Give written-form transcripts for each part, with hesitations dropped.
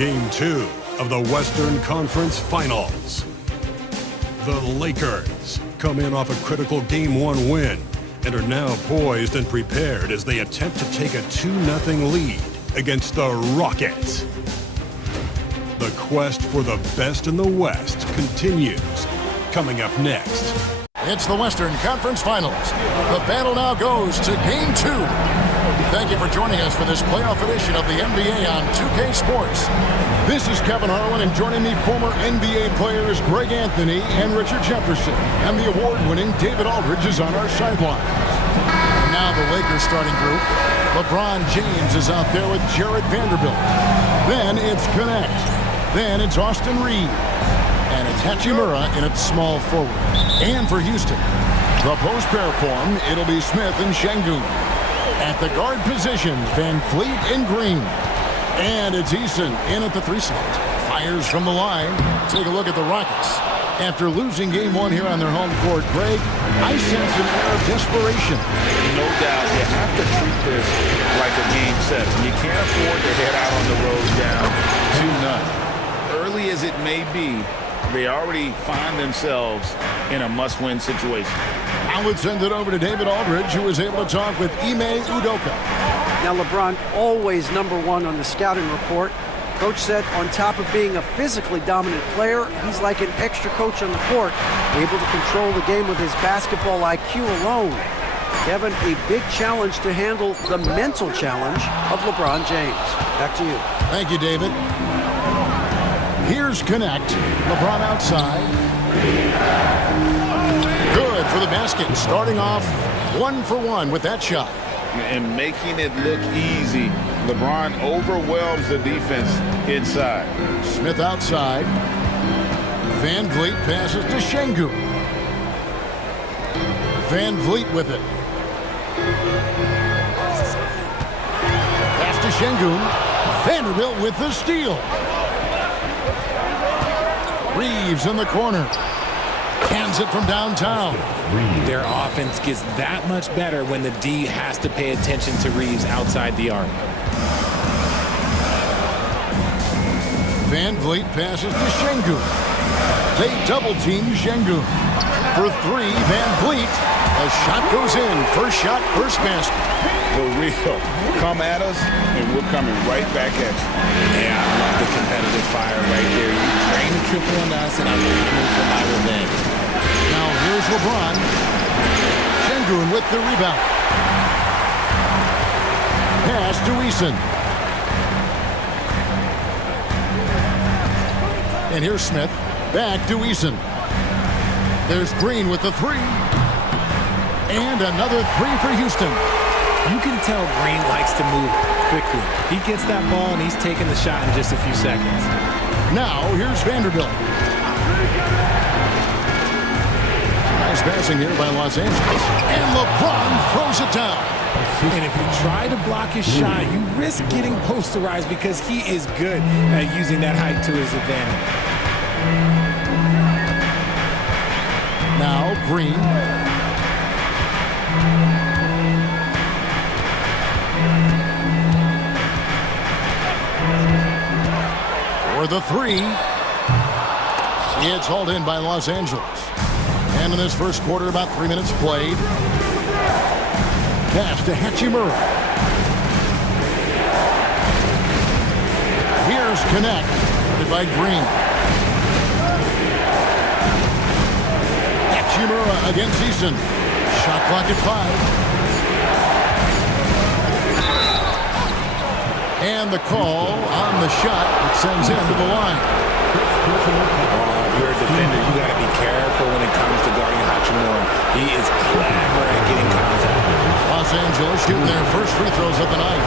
Game 2 of the Western Conference Finals. The Lakers come in off a critical Game 1 win and are now poised and prepared as they attempt to take a 2-0 lead against the Rockets. The quest for the best in the West continues. Coming up next. It's the Western Conference Finals. The battle now goes to Game 2. Thank you for joining us for this playoff edition of the NBA on 2K Sports. This is Kevin Harlan, and joining me, former NBA players Greg Anthony and Richard Jefferson. And the award-winning David Aldridge is on our sideline. Now the Lakers starting group. LeBron James is out there with Jared Vanderbilt. Then it's Connect. Then it's Austin Reed. And it's Hachimura in its small forward. And for Houston, the post pair form, it'll be Smith and Şengün. At the guard positions, Van Fleet and Green. And it's Eason in at the 3 slot. Fires from the line. Take a look at the Rockets. After losing Game 1 here on their home court, Greg, I sense an air of desperation. No doubt. You have to treat this like a Game 7. You can't afford to head out on the road down 2-0. Early as it may be, they already find themselves in a must-win situation. Now let's send it over to David Aldridge, who was able to talk with Ime Udoka. Now LeBron always #1 on the scouting report. Coach said on top of being a physically dominant player, he's like an extra coach on the court, able to control the game with his basketball IQ alone. Kevin, a big challenge to handle the mental challenge of LeBron James. Back to you. Thank you, David. Here's Connect. LeBron outside. Good for the basket. Starting off 1 for 1 with that shot. And making it look easy. LeBron overwhelms the defense inside. Smith outside. Van Vliet passes to Şengün. Van Vliet with it. Pass to Şengün. Vanderbilt with the steal. Reeves in the corner. Hands it from downtown. Their offense gets that much better when the D has to pay attention to Reeves outside the arc. Van Vliet passes to Şengün. They double-team Şengün. For 3, Van Vliet. A shot goes in. First shot, first basket. For real. Come at us, and we're coming right back at you. Yeah, I love the competitive fire right there. You drain the triple on us, and I'm coming for my revenge. Now here's LeBron. Şengün with the rebound. Pass to Eason. And here's Smith. Back to Eason. There's Green with the 3. And another 3 for Houston. You can tell Green likes to move quickly. He gets that ball, and he's taking the shot in just a few seconds. Now here's Vanderbilt. Nice passing here by Los Angeles. And LeBron throws it down. And if you try to block his shot, you risk getting posterized because he is good at using that height to his advantage. Now Green. For the 3. It's hauled in by Los Angeles. And in this first quarter, about 3 minutes played. Pass to Hachimura. Here's Connect. By Green. Hachimura against Eason. Shot clock at 5. And the call on the shot that sends him to the line. If you're a defender, you got to be careful when it comes to guarding Hachimura. He is clever at getting contact. Los Angeles shooting their first free throws of the night.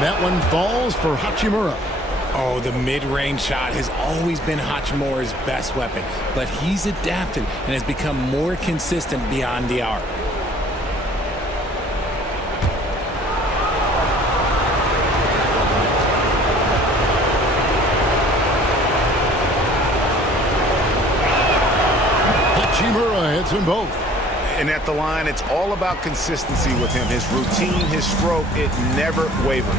That one falls for Hachimura. Oh, the mid-range shot has always been Hachimura's best weapon, but he's adapted and has become more consistent beyond the arc. Holds them both. And at the line, it's all about consistency with him. His routine, his stroke, it never wavers.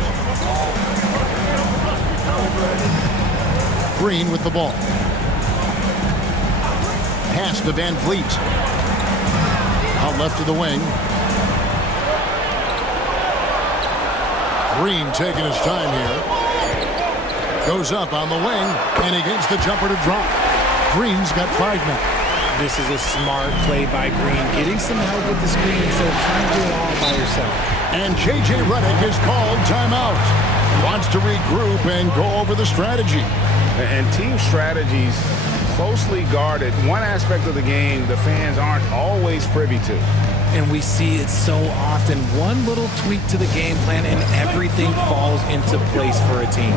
Green with the ball. Pass to Van Vliet. Out left to the wing. Green taking his time here. Goes up on the wing, and he gets the jumper to drop. Green's got 5 men. This is a smart play by Green, getting some help with the screen instead of trying to do it all by yourself. And J.J. Redick is called timeout. Wants to regroup and go over the strategy. And team strategies closely guarded. One aspect of the game the fans aren't always privy to. And we see it so often. One little tweak to the game plan and everything falls into place for a team.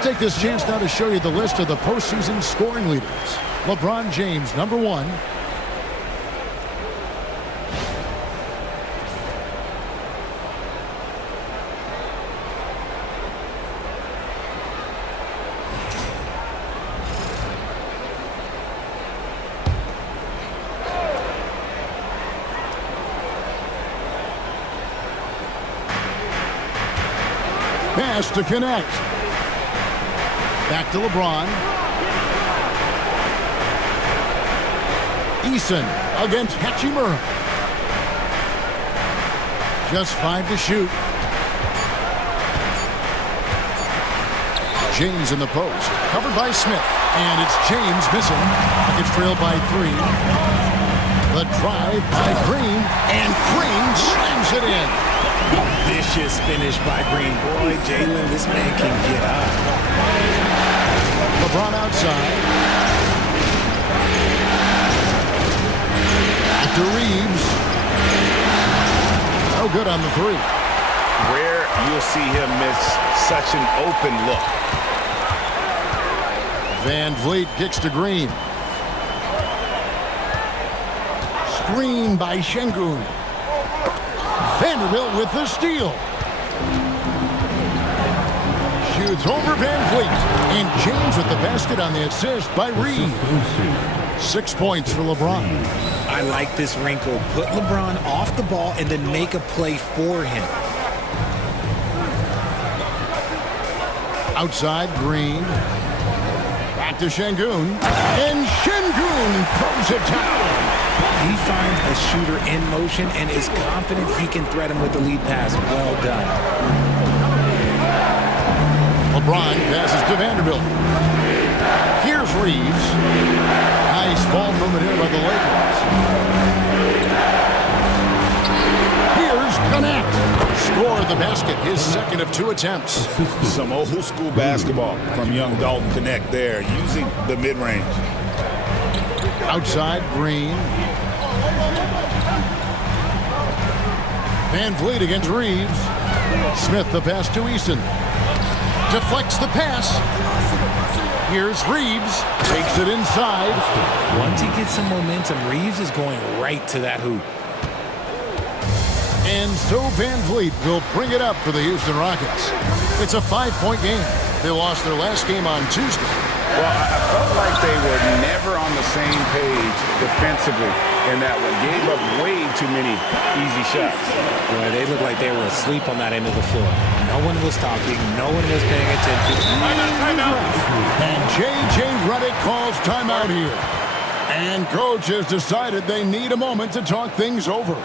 Take this chance now to show you the list of the postseason scoring leaders. LeBron James, number 1. Pass to connect. Back to LeBron. Eason against Hachimura. Just 5 to shoot. James in the post. Covered by Smith. And it's James missing. It's trailed by 3. The drive by Green. And Green slams it in. Vicious finish by Green. Boy, Jalen, this man can get up. LeBron outside. To Reeves. No good on the 3. Rare you'll see him miss such an open look. Van Vliet kicks to Green. Screen by Şengün. Vanderbilt with the steal. Shoots over Van Vliet. And James with the basket on the assist by Reed. 6 points for LeBron. I like this wrinkle. Put LeBron off the ball and then make a play for him. Outside, Green. Back to Şengün. And Şengün throws it down. He finds a shooter in motion and is confident he can threat him with the lead pass. Well done. LeBron passes to Vanderbilt. Here's Reeves. Nice ball movement here by the Lakers. Here's Connect. Score the basket, his second of 2 attempts. Some old school basketball from young Dalton Connect there, using the mid-range. Outside, Green. Van Vliet against Reeves. Smith the pass to Eason. Deflects the pass. Here's Reeves. Takes it inside. Once he gets some momentum, Reeves is going right to that hoop. And so Van Vliet will bring it up for the Houston Rockets. It's a 5-point game. They lost their last game on Tuesday. Well, I felt like they were never on the same page defensively in that one. Gave up way too many easy shots. Boy, they looked like they were asleep on that end of the floor. No one was talking. No one was paying attention. And J.J. Redick calls timeout here. And coach has decided they need a moment to talk things over.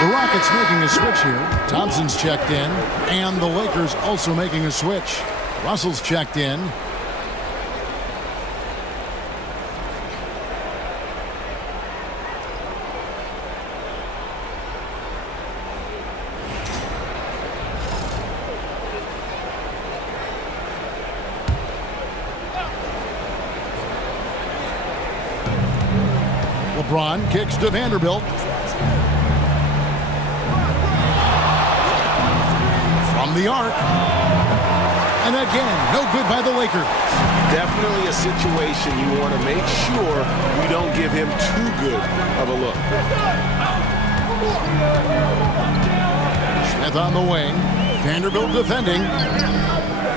The Rockets making a switch here. Thompson's checked in. And the Lakers also making a switch. Russell's checked in. LeBron kicks to Vanderbilt. From the arc. And again, no good by the Lakers. Definitely a situation you want to make sure we don't give him too good of a look. Smith on the wing. Vanderbilt defending.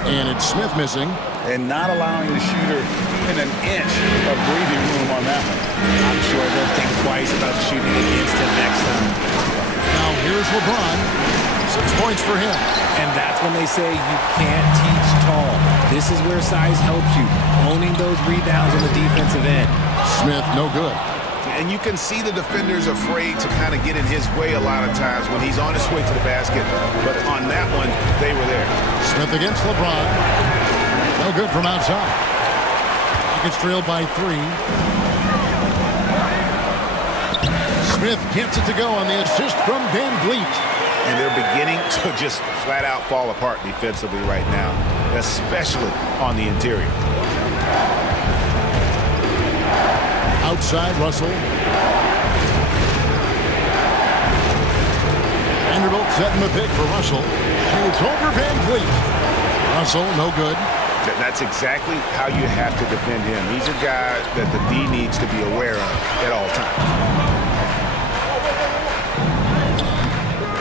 And it's Smith missing. And not allowing the shooter even an inch of breathing room on that one. I'm sure they'll think twice about shooting against him next time. Now here's LeBron. 6 points for him. And that's when they say you can't teach tall. This is where size helps you. Owning those rebounds on the defensive end. Smith, no good. And you can see the defenders afraid to kind of get in his way a lot of times when he's on his way to the basket. But on that one, they were there. Smith against LeBron. No good from outside. Rockets trailed by 3. Smith gets it to go on the assist from Van Vliet. And they're beginning to just flat out fall apart defensively right now, especially on the interior. Outside, Russell. Vanderbilt setting the pick for Russell. Shoots over Van Vliet. Russell, no good. That's exactly how you have to defend him. He's a guy that the D needs to be aware of at all times.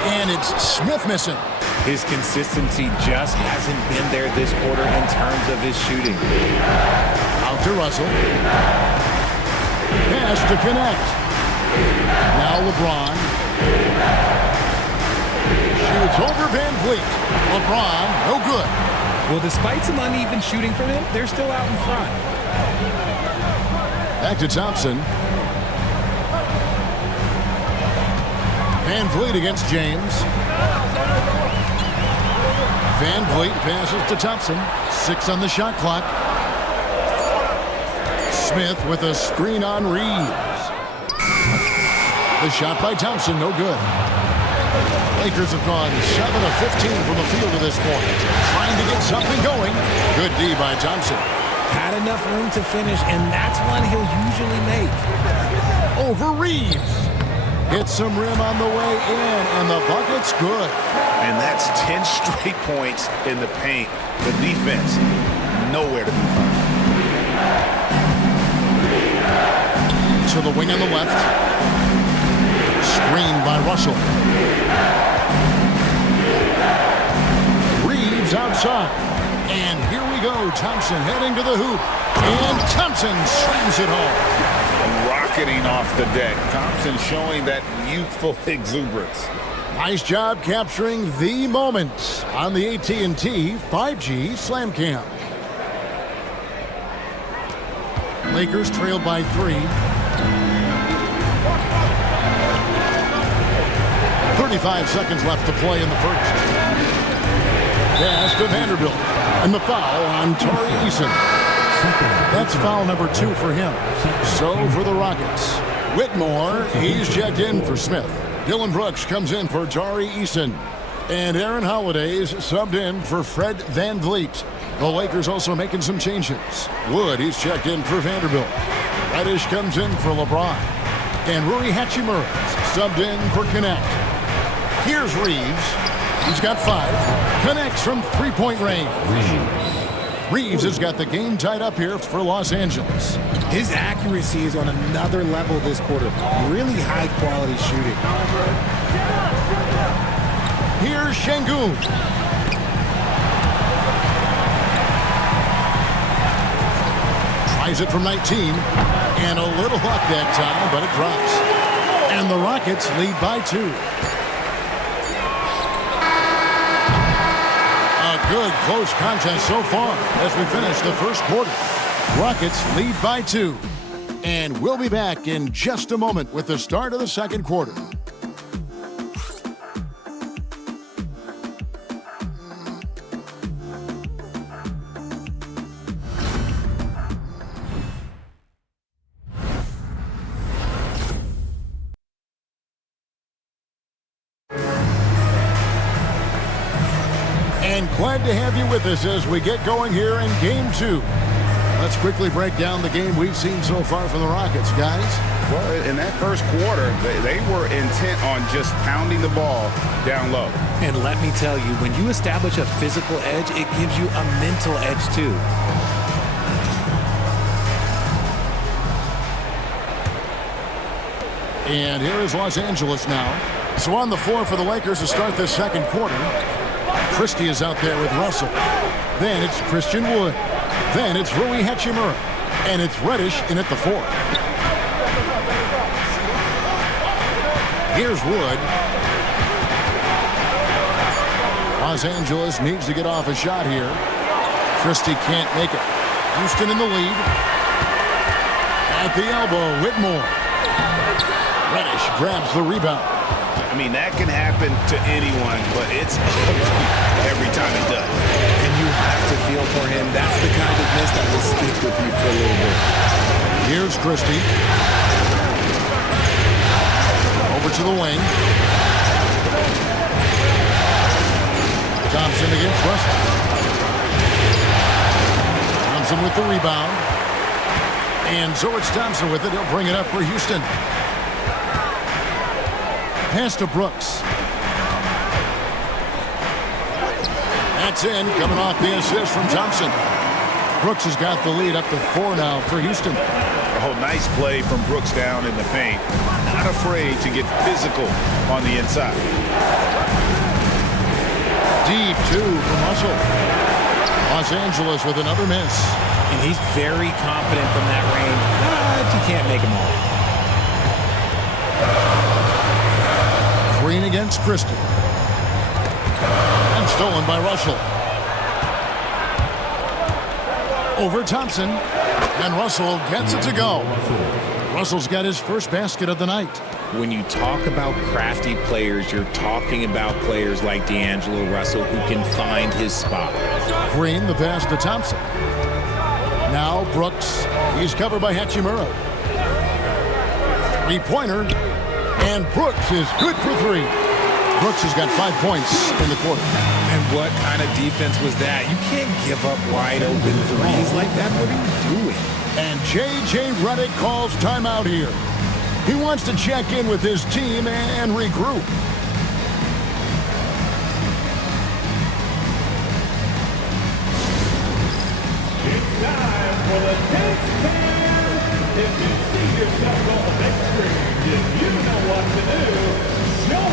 And it's Smith missing. His consistency just hasn't been there this quarter in terms of his shooting. Out to Russell. Pass to connect. Now LeBron. Shoots over Van Vliet. LeBron, no good. Well, despite some uneven shooting from him, they're still out in front. Back to Thompson. Van Vliet against James. Van Vliet passes to Thompson. 6 on the shot clock. Smith with a screen on Reeves. The shot by Thompson, no good. Lakers have gone 7 of 15 from the field at this point. Trying to get something going. Good D by Thompson. Had enough room to finish, and that's one he'll usually make. Over Reeves. Hits some rim on the way in, and the bucket's good. And that's 10 straight points in the paint. The defense, nowhere to be found. To the wing on the left. Screen Russell. Reeves outside. And here we go. Thompson heading to the hoop. And Thompson slams it home. Rocketing off the deck. Thompson showing that youthful exuberance. Nice job capturing the moment on the AT&T 5G Slam Cam. Lakers trailed by 3. 35 seconds left to play in the first. Pass to Vanderbilt. And the foul on Tari Eason. That's foul number 2 for him. So for the Rockets, Whitmore, he's checked in for Smith. Dylan Brooks comes in for Tari Eason. And Aaron Holiday's subbed in for Fred VanVleet. The Lakers also making some changes. Wood, he's checked in for Vanderbilt. Reddish comes in for LeBron. And Rui Hachimura's subbed in for Connect. Here's Reeves. He's got 5. Connects from three-point range. Reeves has got the game tied up here for Los Angeles. His accuracy is on another level this quarter. Really high-quality shooting. Here's Şengün. Tries it from 19. And a little luck that time, but it drops. And the Rockets lead by 2. Good close contest so far as we finish the first quarter. Rockets lead by 2. And we'll be back in just a moment with the start of the second quarter. And glad to have you with us as we get going here in Game 2. Let's quickly break down the game we've seen so far from the Rockets, guys. Well, in that first quarter, they were intent on just pounding the ball down low. And let me tell you, when you establish a physical edge, it gives you a mental edge too. And here is Los Angeles now. So on the floor for the Lakers to start this second quarter. Christie is out there with Russell. Then it's Christian Wood. Then it's Rui Hachimura. And it's Reddish in at the 4. Here's Wood. Los Angeles needs to get off a shot here. Christie can't make it. Houston in the lead. At the elbow, Whitmore. Reddish grabs the rebound. I mean, that can happen to anyone, but it's every time it does. And you have to feel for him. That's the kind of miss that will stick with you for a little bit. Here's Christie. Over to the wing. Thompson against Russell. Thompson with the rebound. And so it's Thompson with it. He'll bring it up for Houston. Pass to Brooks. That's in, coming off the assist from Thompson. Brooks has got the lead up to 4 now for Houston. Oh, nice play from Brooks down in the paint. Not afraid to get physical on the inside. Deep 2 from Russell. Los Angeles with another miss. And he's very confident from that range, but you can't make him all. Green against Christie. And stolen by Russell. Over Thompson. And Russell gets it to go. Russell's got his first basket of the night. When you talk about crafty players, you're talking about players like D'Angelo Russell who can find his spot. Green, the pass to Thompson. Now Brooks. He's covered by Hachimura. Three-pointer. And Brooks is good for 3. Brooks has got 5 points in the quarter. And what kind of defense was that? You can't give up wide open threes like that. What are you doing? And J.J. Redick calls timeout here. He wants to check in with his team and regroup. It's time for the dance cam. If you see yourself on the big screen, then you know what to do. Show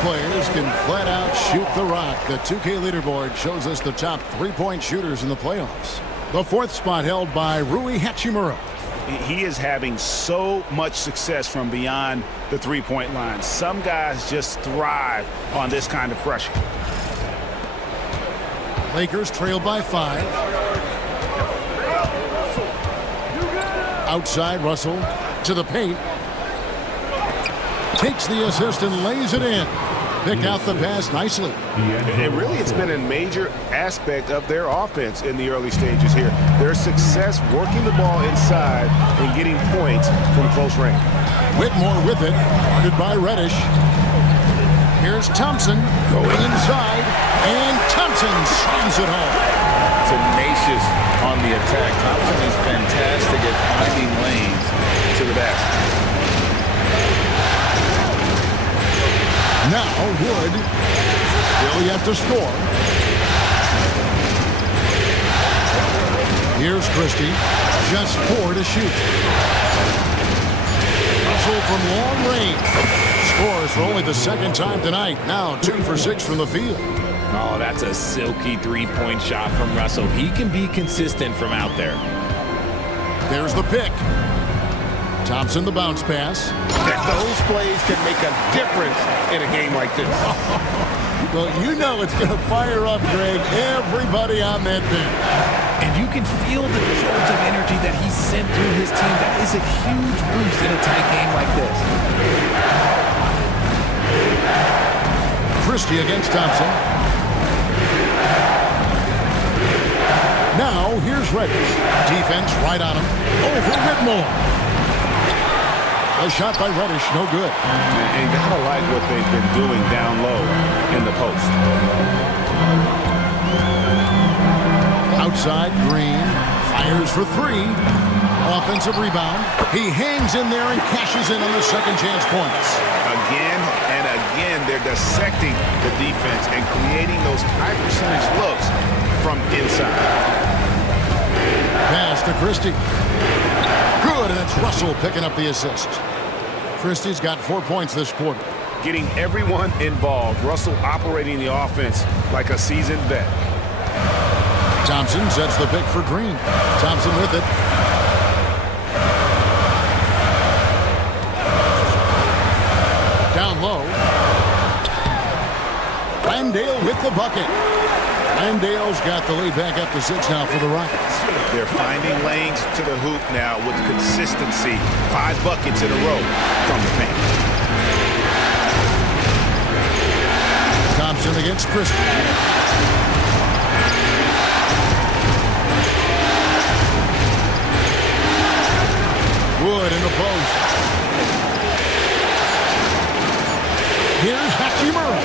players can flat out shoot the rock. The 2K leaderboard shows us the top three-point shooters in the playoffs. The fourth spot held by Rui Hachimura. He is having so much success from beyond the three-point line. Some guys just thrive on this kind of pressure. Lakers trail by 5. Outside, Russell to the paint. Takes the assist and lays it in. Picked out the pass nicely. And really, it's been a major aspect of their offense in the early stages here. Their success working the ball inside and getting points from close range. Whitmore with it, guarded by Reddish. Here's Thompson going inside, and Thompson slams it home. Tenacious on the attack. Thompson is fantastic at finding lanes to the basket. Now Wood, still yet to score. Here's Christie, just 4 to shoot. Russell from long range. Scores for only the second time tonight. Now 2 for 6 from the field. Oh, that's a silky three-point shot from Russell. He can be consistent from out there. There's the pick. Thompson the bounce pass. Those plays can make a difference in a game like this. Well, you know it's going to fire up, Greg, everybody on that bench. And you can feel the jolt of energy that he sent through his team. That is a huge boost in a tight game like this. Christie against Thompson. Now, here's Reddish. Defense right on him. Over Whitmore. A shot by Reddish, no good. And gotta like what they've been doing down low in the post. Outside, Green fires for 3. Offensive rebound. He hangs in there and cashes in on the second chance points. Again and again, they're dissecting the defense and creating those high percentage looks from inside. Pass to Christie. Good, and it's Russell picking up the assist. Christie's got 4 points this quarter. Getting everyone involved. Russell operating the offense like a seasoned vet. Thompson sets the pick for Green. Thompson with it. Down low. Landale with the bucket. Landale's got the lead back up to 6 now for the Rockets. They're finding lanes to the hoop now with consistency. 5 buckets in a row from the paint. Thompson against Christie. Wood in the post. Here's Hachimura.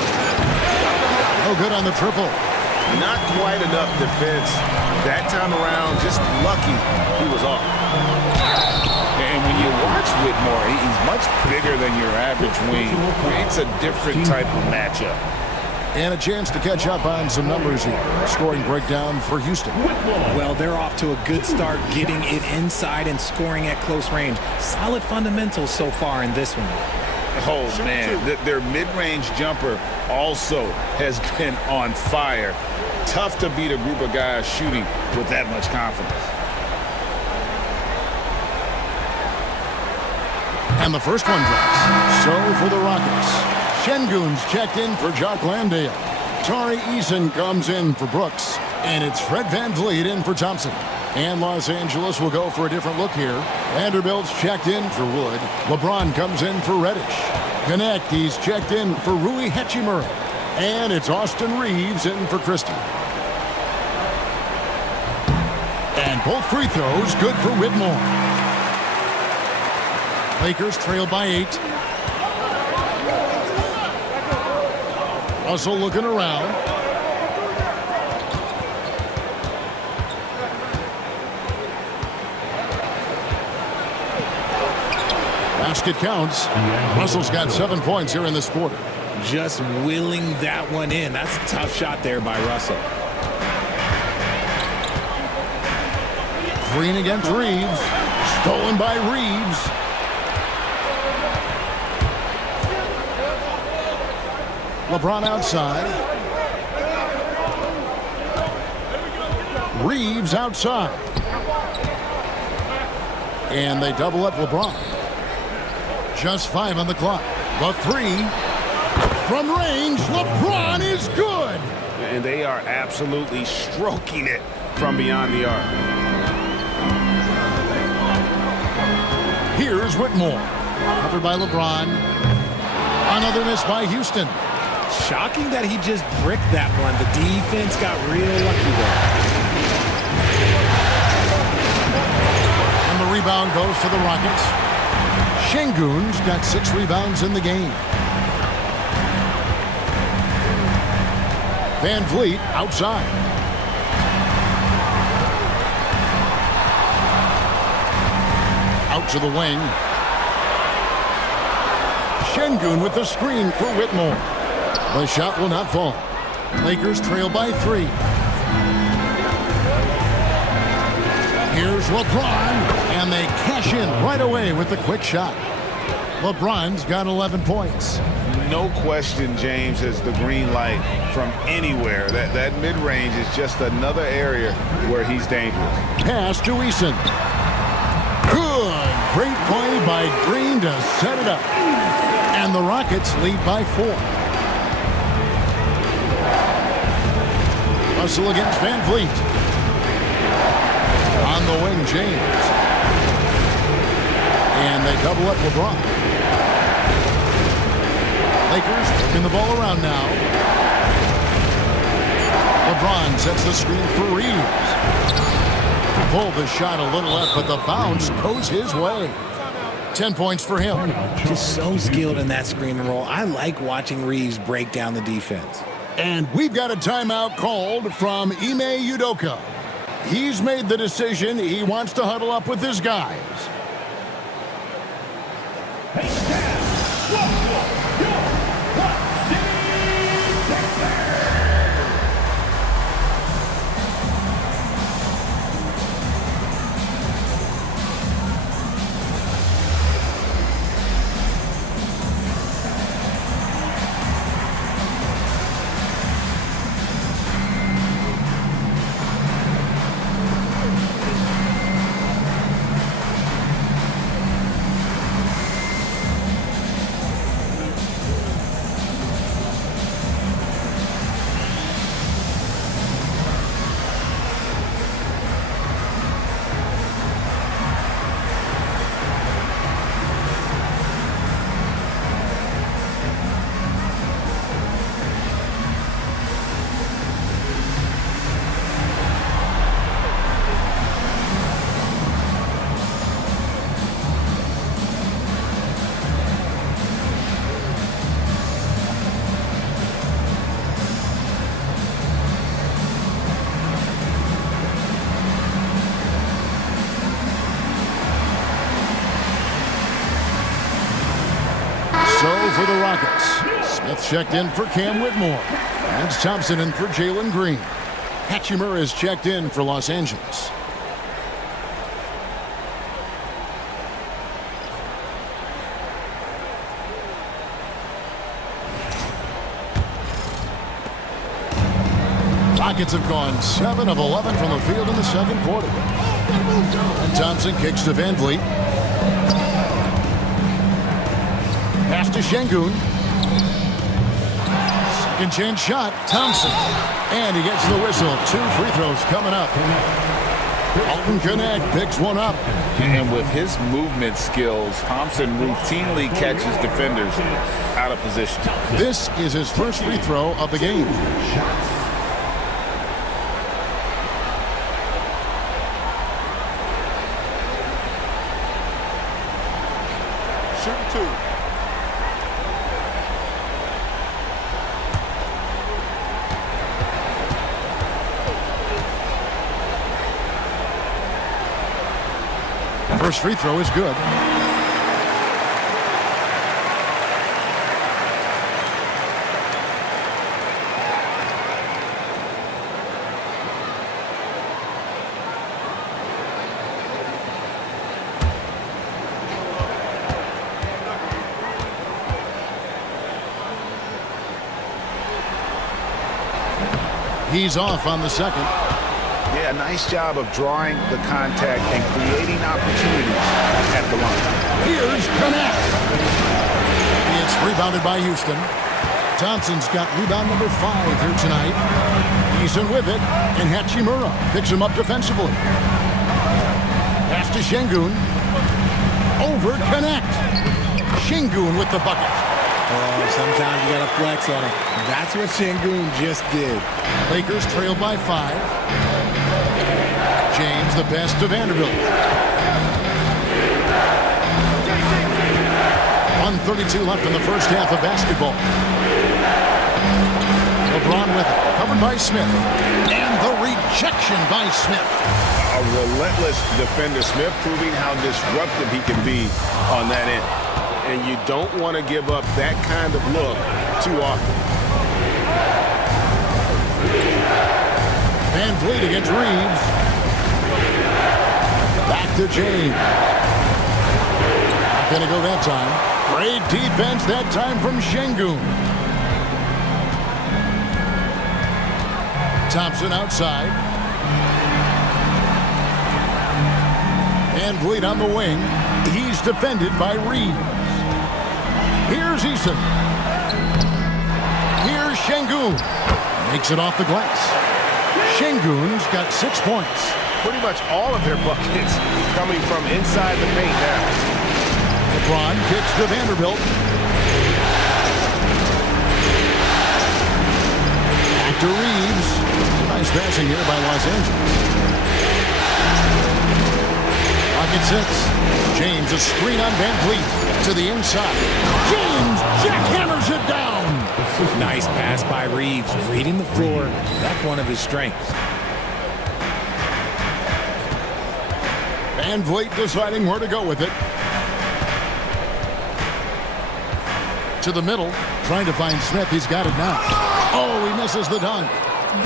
No good on the triple. Not quite enough defense that time around. Just lucky he was off. And when you watch Whitmore, he's much bigger than your average wing. It's a different type of matchup. And a chance to catch up on some numbers here. Scoring breakdown for Houston. Well, they're off to a good start getting it inside and scoring at close range. Solid fundamentals so far in this one. Oh, man. Their mid-range jumper also has been on fire. Tough to beat a group of guys shooting with that much confidence. And the first one drops. So for the Rockets, Şengün's checked in for Jock Landale. Tari Eason comes in for Brooks. And it's Fred VanVleet in for Thompson. And Los Angeles will go for a different look here. Vanderbilt's checked in for Wood. LeBron comes in for Reddish. Connect, he's checked in for Rui Hachimura. And it's Austin Reeves in for Christie. And both free throws good for Whitmore. Lakers trail by 8. Russell looking around. Basket counts. Russell's got 7 points here in this quarter. Just willing that one in. That's a tough shot there by Russell. Green against Reeves. Stolen by Reeves. LeBron outside. Reeves outside. And they double up LeBron. Just 5 on the clock. The three from range. LeBron is good. And they are absolutely stroking it from beyond the arc. Here's Whitmore. Covered by LeBron. Another miss by Houston. Shocking that he just bricked that one. The defense got real lucky there. And the rebound goes to the Rockets. Şengün's got 6 rebounds in the game. Van Vliet outside. Out to the wing. Şengün with the screen for Whitmore. The shot will not fall. Lakers trail by 3. Here's LeBron, and they cash in right away with the quick shot. LeBron's got 11 points. No question, James has the green light from anywhere. That mid-range is just another area where he's dangerous. Pass to Eason. Good. Great play by Green to set it up. And the Rockets lead by 4. Russell against Van Vliet. On the wing, James. And they double up LeBron. Lakers working the ball around now. LeBron sets the screen for Reeves. Pulled the shot a little left, but the bounce goes his way. 10 points for him. Just so skilled in that screen and roll. I like watching Reeves break down the defense. And we've got a timeout called from Ime Udoka. He's made the decision. He wants to huddle up with his guys. For the Rockets, Smith checked in for Cam Whitmore. That's Thompson in for Jalen Green. Hatchimer is checked in for Los Angeles. Rockets have gone 7 of 11 from the field in the second quarter. And Thompson kicks to Van Vliet. Pass to Şengün. Second chance shot, Thompson. And he gets the whistle. 2 free throws coming up. Alton Connect picks one up. And with his movement skills, Thompson routinely catches defenders out of position. This is his first free throw of the game. Shooting 2. First free throw is good. He's off on the second. Yeah, nice job of drawing the contact and creating opportunities at the line. Here's Connect. It's rebounded by Houston. Thompson's got rebound number 5 here tonight. Eason with it, and Hachimura picks him up defensively. Pass to Şengün. Over Connect. Şengün with the bucket. Oh, sometimes you got to flex on him. That's what Şengün just did. Lakers trailed by 5. James, the best to Vanderbilt. 1:32 left in the first half of basketball. LeBron with it, covered by Smith. And the rejection by Smith. A relentless defender. Smith proving how disruptive he can be on that end. And you don't want to give up that kind of look too often. Van Vliet against Reeves. Back to James. Not going to go that time. Great defense that time from Şengün. Thompson outside. Van Vliet on the wing. He's defended by Reeves. Here's Eason. Here's Şengün. Makes it off the glass. Şengün's got 6 points. Pretty much all of their buckets coming from inside the paint now. LeBron kicks to Vanderbilt. Back to Reeves. Nice passing here by Los Angeles. Pocket 6. James, a screen on Van Vliet to the inside. James jackhammers it down. Nice pass by Reeves. Reading the floor. That's one of his strengths. Van Vliet deciding where to go with it. To the middle, trying to find Smith. He's got it now. Oh, he misses the dunk.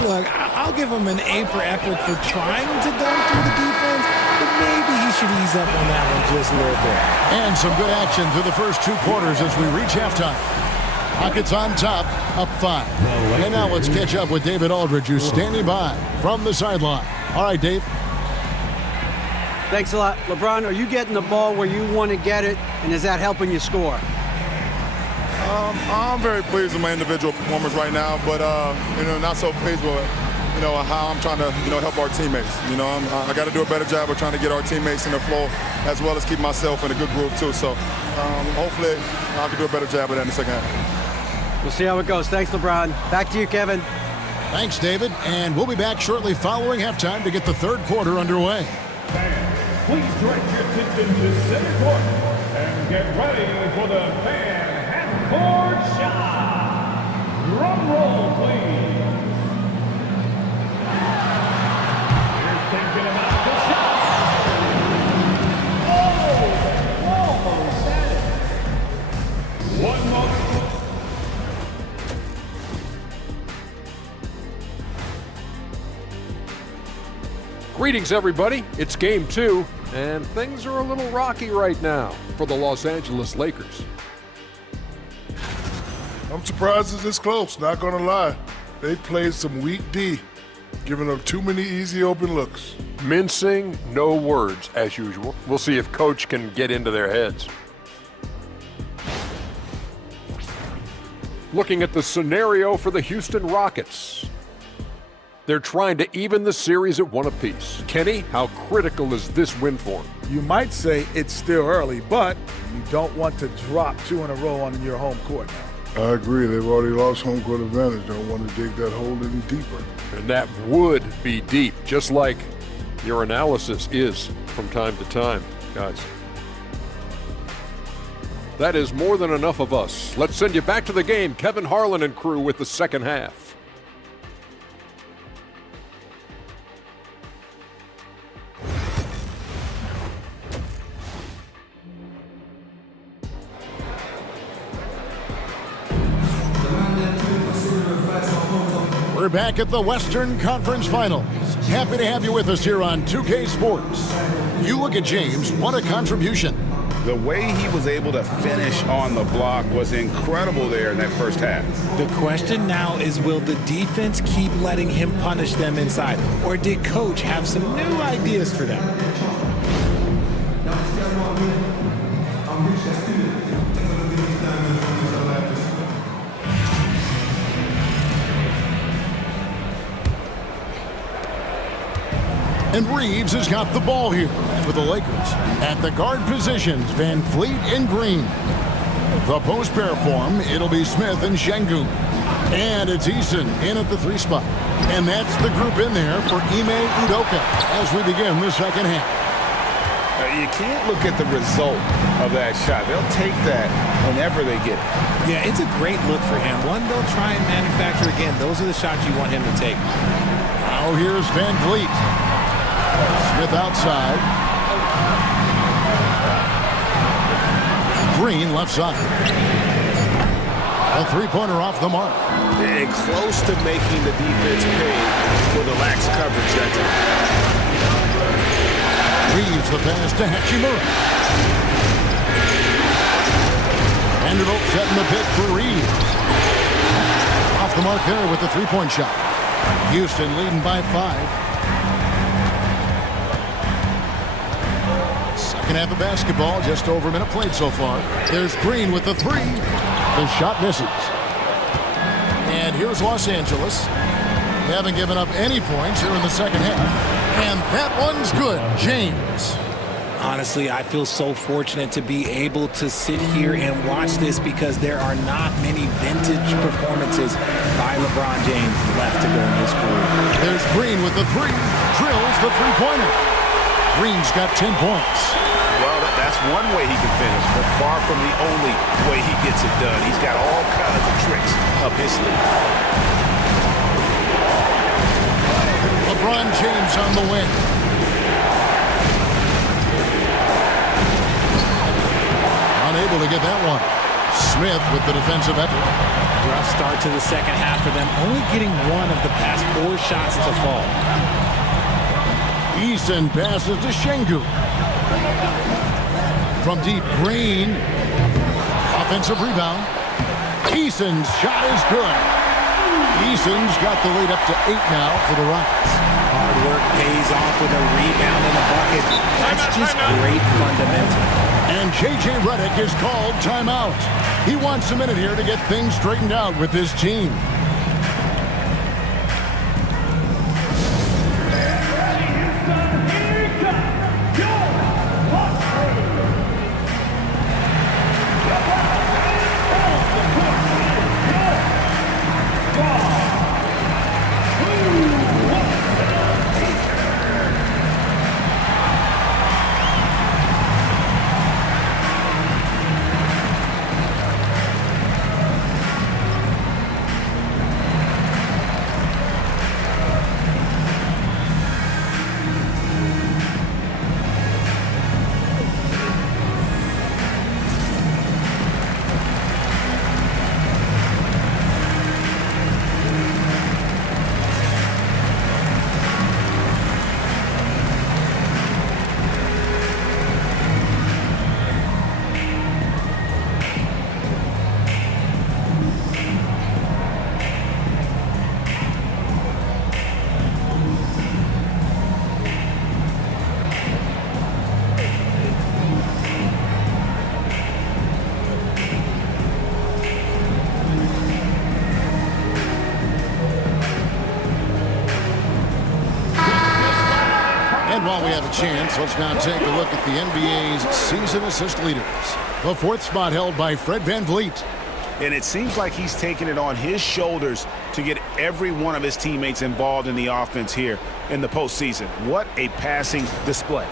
Look, I'll give him an A for effort for trying to dunk through the defense, but maybe he should ease up on that one just a little bit. And some good action through the first 2 quarters as we reach halftime. Rockets on top, up 5. And now let's catch up with David Aldridge, who's standing by from the sideline. All right, Dave. Thanks a lot. LeBron, are you getting the ball where you want to get it, and is that helping you score? I'm very pleased with my individual performance right now, but not so pleased with how I'm trying to help our teammates. I got to do a better job of trying to get our teammates in the flow, as well as keep myself in a good groove too. So hopefully I can do a better job of that in the second half. We'll see how it goes. Thanks, LeBron. Back to you, Kevin. Thanks, David, and we'll be back shortly following halftime to get the third quarter underway. Fans, please direct your attention to center court and get ready for the fan half-court shot. Drum roll, please. You're thinking about the shot. Oh, almost at it. One moment. Greetings, everybody. It's Game 2, and things are a little rocky right now for the Los Angeles Lakers. I'm surprised it's this close, not gonna lie. They played some weak D, giving up too many easy open looks. Mincing, no words, as usual. We'll see if Coach can get into their heads. Looking at the scenario for the Houston Rockets. They're trying to even the series at 1 apiece. Kenny, how critical is this win for them? You might say it's still early, but you don't want to drop 2 in a row on your home court now. I agree, they've already lost home court advantage. Don't want to dig that hole any deeper. And that would be deep, just like your analysis is from time to time, guys. That is more than enough of us. Let's send you back to the game. Kevin Harlan and crew with the second half. We're back at the Western Conference Finals. Happy to have you with us here on 2K Sports. You look at James, what a contribution. The way he was able to finish on the block was incredible there in that first half. The question now is, will the defense keep letting him punish them inside? Or did coach have some new ideas for them? And Reeves has got the ball here for the Lakers. At the guard positions, Van Fleet and Green. The post pair form, it'll be Smith and Şengün. And it's Eason in at the 3 spot. And that's the group in there for Ime Udoka as we begin the second half. You can't look at the result of that shot. They'll take that whenever they get it. Yeah, it's a great look for him. One they'll try and manufacture again. Those are the shots you want him to take. Now here's Van Fleet. Smith outside. Green left side. A 3-pointer off the mark. And close to making the defense pay for the lax coverage that time. Reeves the pass to Hachimura. Vanderbilt setting the pick for Reeves. Off the mark there with the 3-point shot. Houston leading by 5. Second half of basketball, just over a minute played so far. There's Green with the 3. The shot misses. And here's Los Angeles. They haven't given up any points here in the second half. And that one's good. James. Honestly, I feel so fortunate to be able to sit here and watch this because there are not many vintage performances by LeBron James left to go in his career. There's Green with the 3. Drills the 3-pointer. Green's got 10 points. Well, that's one way he can finish, but far from the only way he gets it done. He's got all kinds of tricks up his sleeve. LeBron James on the wing. Unable to get that one. Smith with the defensive effort. Rough start to the second half for them, only getting one of the past 4 shots to fall. Eason passes to Şengün. From deep, Green. Offensive rebound. Eason's shot is good. Eason's got the lead up to 8 now for the Rockets. Hard work pays off with a rebound and a bucket. That's just great fundamental. And J.J. Redick is called timeout. He wants a minute here to get things straightened out with his team. While we have a chance, let's now take a look at the NBA's season assist leaders. The 4th spot held by Fred VanVleet. And it seems like he's taking it on his shoulders to get every one of his teammates involved in the offense here in the postseason. What a passing display.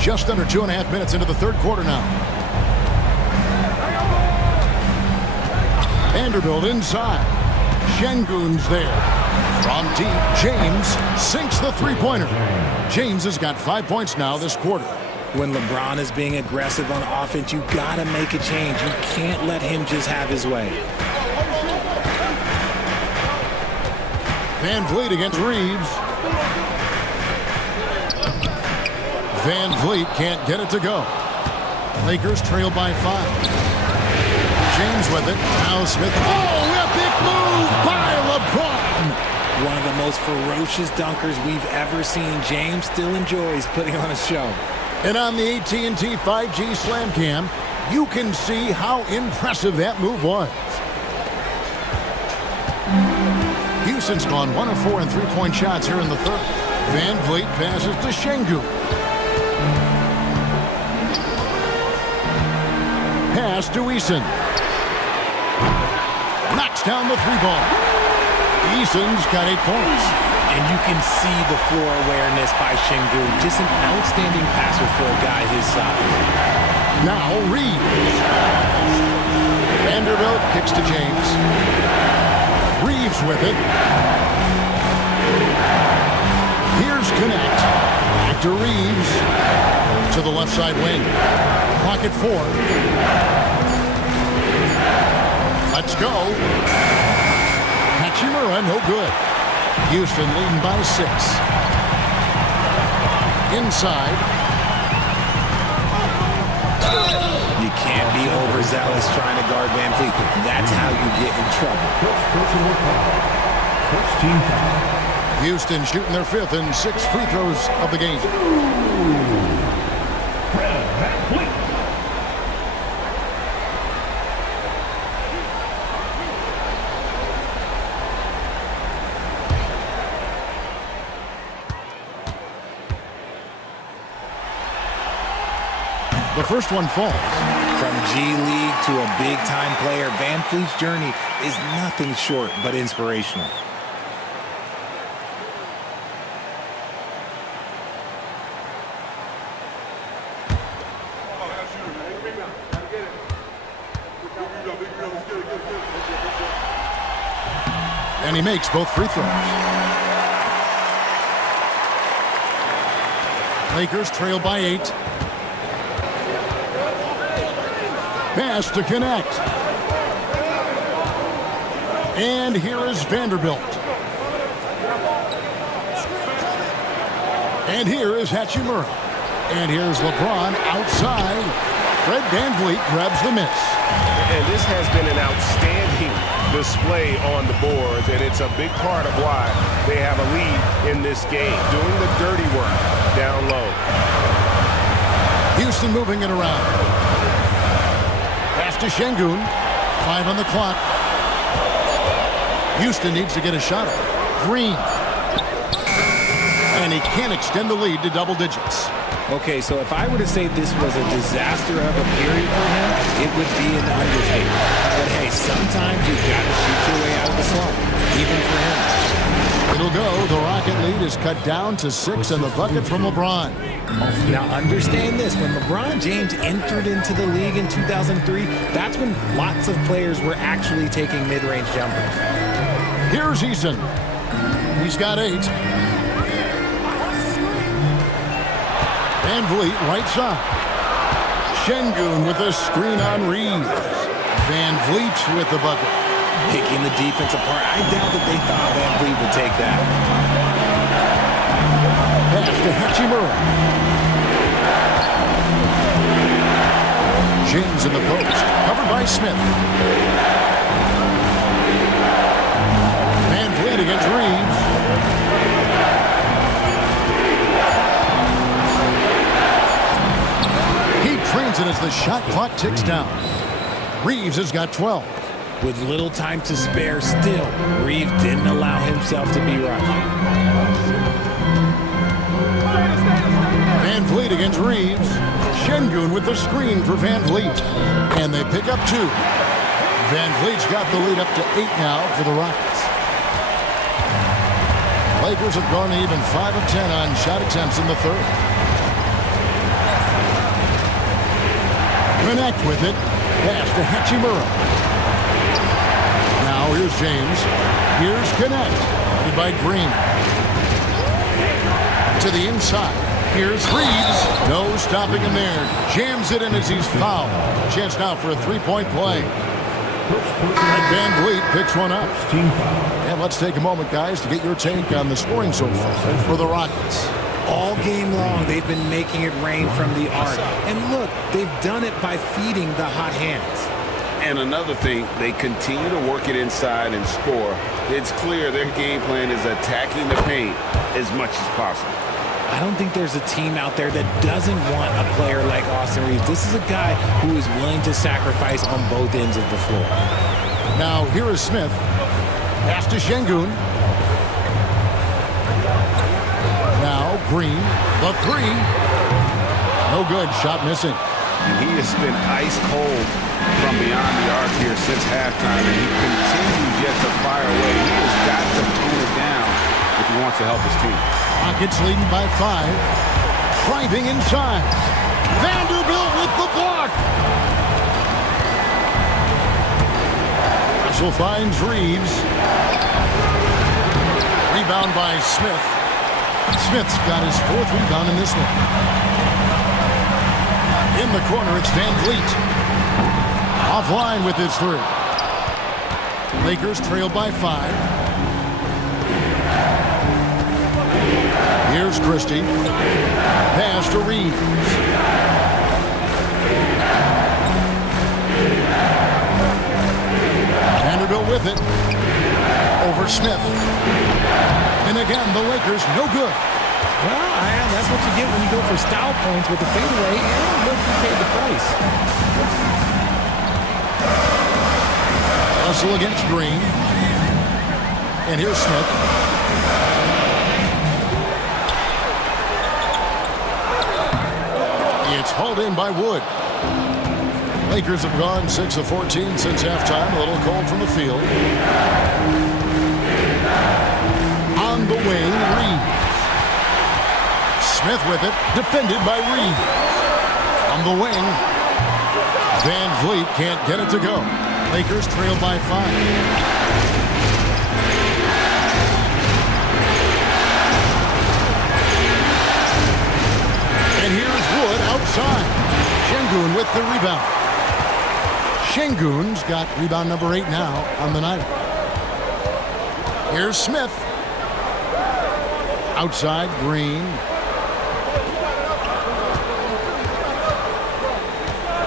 Just under 2.5 minutes into the 3rd quarter now. Vanderbilt inside. Şengün's there. From deep, James sinks the 3-pointer. James has got 5 points now this quarter. When LeBron is being aggressive on offense, you got to make a change. You can't let him just have his way. Van Vliet against Reeves. Van Vliet can't get it to go. Lakers trail by 5. James with it. Now Smith. Oh, epic move by LeBron. One of the most ferocious dunkers we've ever seen. James still enjoys putting on a show. And on the AT&T 5G Slam Cam, you can see how impressive that move was. Houston's gone 1 of 4 in three-point shots here in the third. Van Vliet passes to Şengün. Pass to Eason. Knocks down the 3-ball. Eason's got 8 points. And you can see the floor awareness by Şengün. Just an outstanding passer for a guy his size. Now Reeves. Vanderbilt kicks to James. Reeves with it. Here's Connect. Back to Reeves. To the left side wing. Clock at 4. Let's go. Hachimura, no good. Houston leading by 6. Inside. You can't be overzealous trying to guard Van Vliet. That's how you get in trouble. First team foul. Houston shooting their 5th and 6th free throws of the game. Van Vliet. The first one falls. From G League to a big-time player, Van Vliet's journey is nothing short but inspirational. And he makes both free throws. Lakers trail by 8. Pass to Connect. And here is Vanderbilt. And here is Hachimura. And here's LeBron outside. Fred Van Vliet grabs the miss. And this has been an outstanding display on the boards, and it's a big part of why they have a lead in this game, doing the dirty work down low. Houston moving it around. Pass to Şengün. 5 on the clock. Houston needs to get a shot off. Green. And he can't extend the lead to double digits. Okay, so if I were to say this was a disaster of a period for him, it would be an understatement. But hey, sometimes you've got to shoot your way out of the slump, even for him. It'll go. The Rocket lead is cut down to 6 and the bucket from LeBron. Now understand this, when LeBron James entered into the league in 2003, that's when lots of players were actually taking mid-range jumpers. Here's Eason. He's got 8. Van Vliet right side. Şengün with a screen on Reeves. Van Vliet with the bucket. Picking the defense apart. I doubt that they thought Van Vliet would take that. Pass to Hachimura. James in the post. Covered by Smith. Van Vliet against Reeves. He trains it as the shot clock ticks down. Reeves has got 12. With little time to spare still, Reeves didn't allow himself to be rushed. Van Vliet against Reeves. Şengün with the screen for Van Vliet. And they pick up 2. Van Vliet's got the lead up to 8 now for the Rockets. Lakers have gone even 5 of 10 on shot attempts in the third. Connect with it. Pass to Hachimura. Now here's James. Here's Connect. Headed by Green. To the inside. Here's Reeves. No stopping him there. Jams it in as he's fouled. Chance now for a 3-point play. Van Vliet picks one up. And let's take a moment, guys, to get your take on the scoring so far for the Rockets. All game long, they've been making it rain from the arc. And look, they've done it by feeding the hot hands. And another thing, they continue to work it inside and score. It's clear their game plan is attacking the paint as much as possible. I don't think there's a team out there that doesn't want a player like Austin Reeves. This is a guy who is willing to sacrifice on both ends of the floor. Now, here is Smith. Pass to Şengün. Now, Green, the three. No good, shot missing. And he has been ice cold from beyond the arc here since halftime, and he continues yet to fire away. He has got to tone it down if he wants to help his team. Rockets leading by 5. Driving inside. Vanderbilt with the block. Russell finds Reeves. Rebound by Smith. Smith's got his 4th rebound in this one. In the corner, it's Van Vliet. Offline with his 3. Lakers trail by 5. Here's Christie. Pass to Reeves. Vanderbilt with it. Over Smith. And again, the Lakers no good. Well, that's what you get when you go for style points with the fadeaway, and look, you paid the price. Russell against Green. And here's Smith. It's hauled in by Wood. Lakers have gone 6 of 14 since halftime. A little cold from the field. On the wing, Reeves. Smith with it. Defended by Reeves. On the wing. Van Vliet can't get it to go. Lakers trail by 5. And here's Wood outside. Şengün with the rebound. Şengün's got rebound number 8 now on the night. Here's Smith. Outside, Green.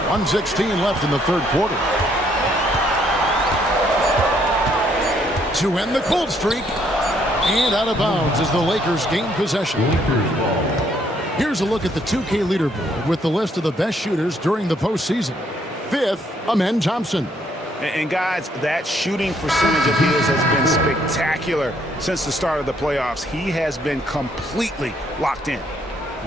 1:16 left in the 3rd quarter. To end the cold streak. And out of bounds as the Lakers gain possession. Here's a look at the 2K leaderboard with the list of the best shooters during the postseason. 5th, Amen Thompson. And guys, that shooting percentage of his has been spectacular since the start of the playoffs. He has been completely locked in.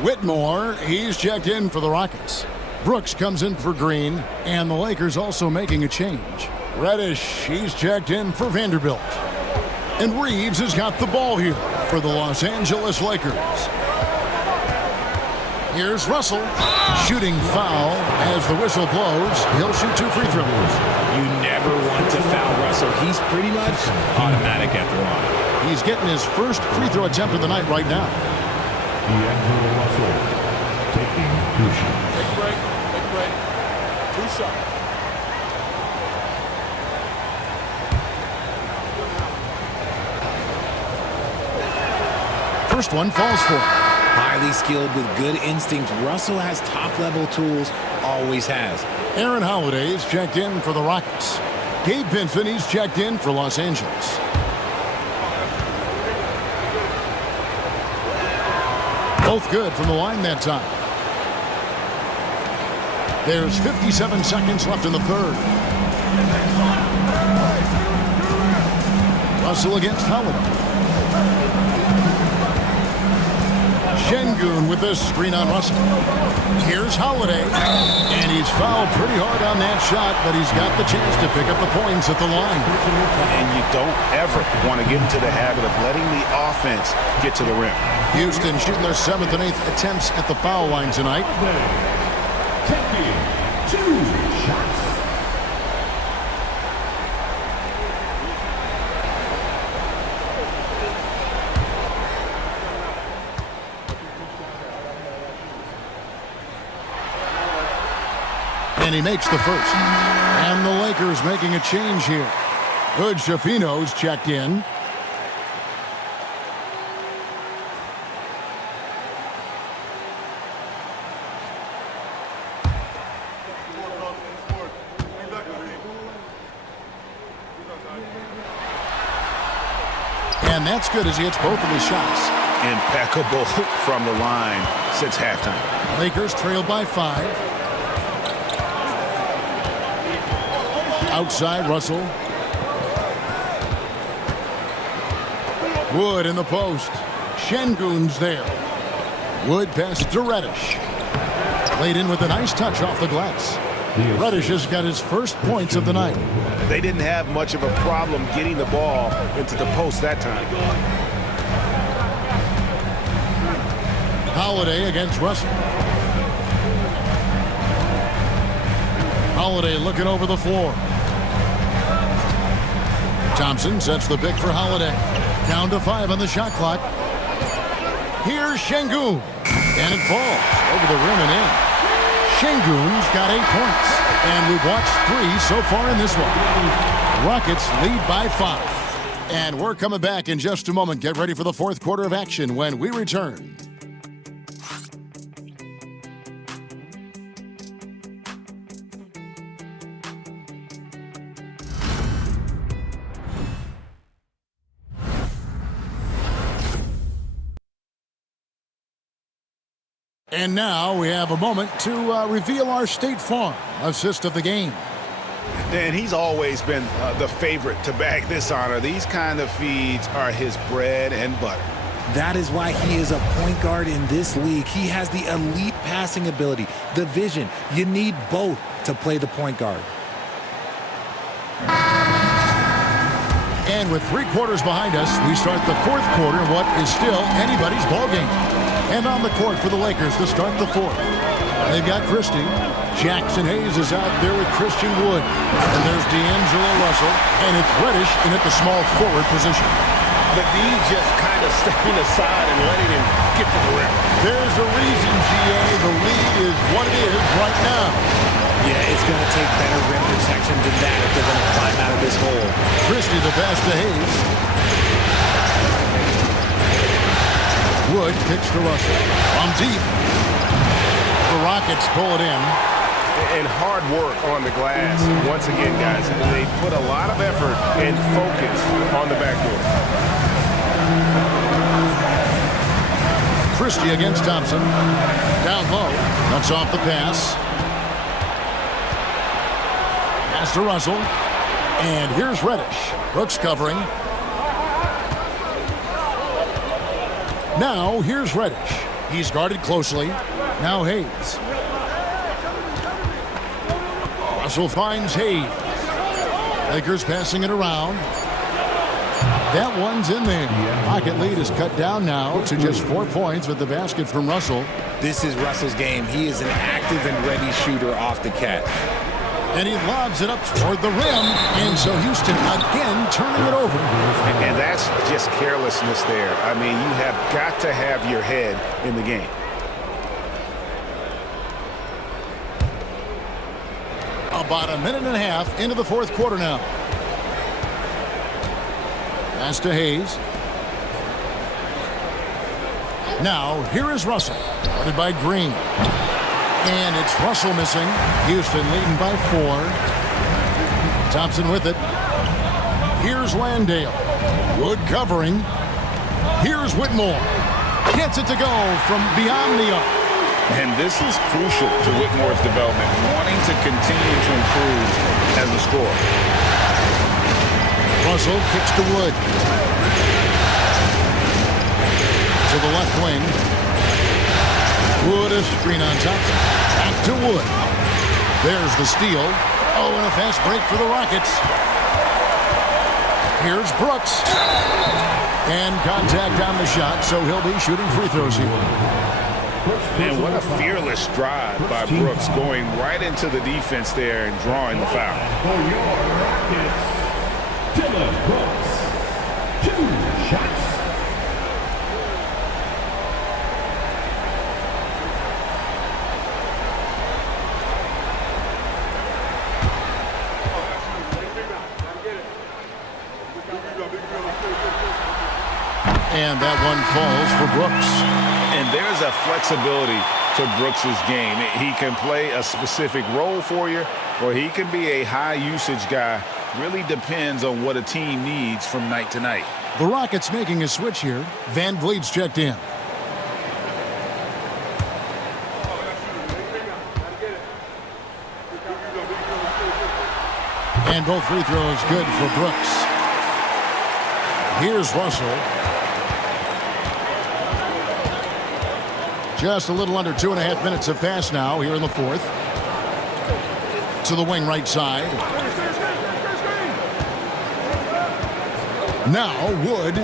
Whitmore, he's checked in for the Rockets. Brooks comes in for Green, and the Lakers also making a change. Reddish, he's checked in for Vanderbilt. And Reeves has got the ball here for the Los Angeles Lakers. Here's Russell. Shooting foul as the whistle blows. He'll shoot 2 free throws. You never want to foul Russell. He's pretty much automatic at the line. He's getting his first free throw attempt of the night right now. D'Angelo Russell taking 2 shots. Take a break. 2 shots. First one falls for him. Highly skilled with good instincts. Russell has top-level tools, always has. Aaron Holiday's checked in for the Rockets. Gabe Vincent, he's checked in for Los Angeles. Both good from the line that time. There's 57 seconds left in the 3rd. Russell against Holiday. Şengün with this screen on Russell. Here's Holiday. And he's fouled pretty hard on that shot, but he's got the chance to pick up the points at the line. And you don't ever want to get into the habit of letting the offense get to the rim. Houston shooting their 7th and 8th attempts at the foul line tonight. Taking 2 shots. And he makes the first. And the Lakers making a change here. Good, Shafino's checked in. And that's good as he hits both of his shots. Impeccable from the line since halftime. Lakers trailed by 5. Outside, Russell. Wood in the post. Şengün's there. Wood passes to Reddish. Laid in with a nice touch off the glass. Reddish has got his first points of the night. They didn't have much of a problem getting the ball into the post that time. Holiday against Russell. Holiday looking over the floor. Thompson sets the pick for Holiday. Down to 5 on the shot clock. Here's Şengün. And it falls over the rim and in. Şengün's got 8 points. And we've watched 3 so far in this one. Rockets lead by 5. And we're coming back in just a moment. Get ready for the fourth quarter of action when we return. And now we have a moment to reveal our State Farm assist of the game. And he's always been the favorite to bag this honor. These kind of feeds are his bread and butter. That is why he is a point guard in this league. He has the elite passing ability, the vision. You need both to play the point guard. And with 3 quarters behind us, we start the fourth quarter in what is still anybody's ball game. And on the court for the Lakers to start the fourth. They've got Christie. Jackson Hayes is out there with Christian Wood. And there's D'Angelo Russell. And it's Reddish in at the small forward position. The D just kind of stepping aside and letting him get to the rim. There's a reason, GA. The lead is what it is right now. Yeah, it's going to take better rim protection than that if they're going to climb out of this hole. Christie the pass to Hayes. Wood kicks to Russell. From deep. The Rockets pull it in. And hard work on the glass. Once again, guys, they put a lot of effort and focus on the backboard. Christie against Thompson. Down low. Cuts off the pass. Pass to Russell. And here's Reddish. Brooks covering. Now, here's Reddish. He's guarded closely. Now Hayes. Russell finds Hayes. Lakers passing it around. That one's in there. Rocket lead is cut down now to just 4 points with the basket from Russell. This is Russell's game. He is an active and ready shooter off the catch. And he lobs it up toward the rim. And so Houston again turning it over. And that's just carelessness there. I mean, you have got to have your head in the game. About a minute and a half into the fourth quarter now. Pass to Hayes. Now, here is Russell. Guarded by Green. And it's Russell missing. Houston leading by 4. Thompson with it. Here's Landale. Wood covering. Here's Whitmore. Gets it to go from beyond the arc. And this is crucial to Whitmore's development, wanting to continue to improve as a scorer. Russell kicks to Wood. To the left wing. Wood a screen on Thompson. Back to Wood. There's the steal. Oh, and a fast break for the Rockets. Here's Brooks. And contact on the shot, so he'll be shooting free throws here. And what a fearless drive by Brooks, going right into the defense there and drawing the foul. For your Rockets, Dillon Brooks, 2 shots. And that one falls for Brooks. And there's a flexibility to Brooks's game. He can play a specific role for you, or he can be a high-usage guy. Really depends on what a team needs from night to night. The Rockets making a switch here. Van Vliet's checked in. And both free throws good for Brooks. Here's Russell. Just a little under 2.5 minutes have passed now here in the fourth. To the wing right side. Now Wood.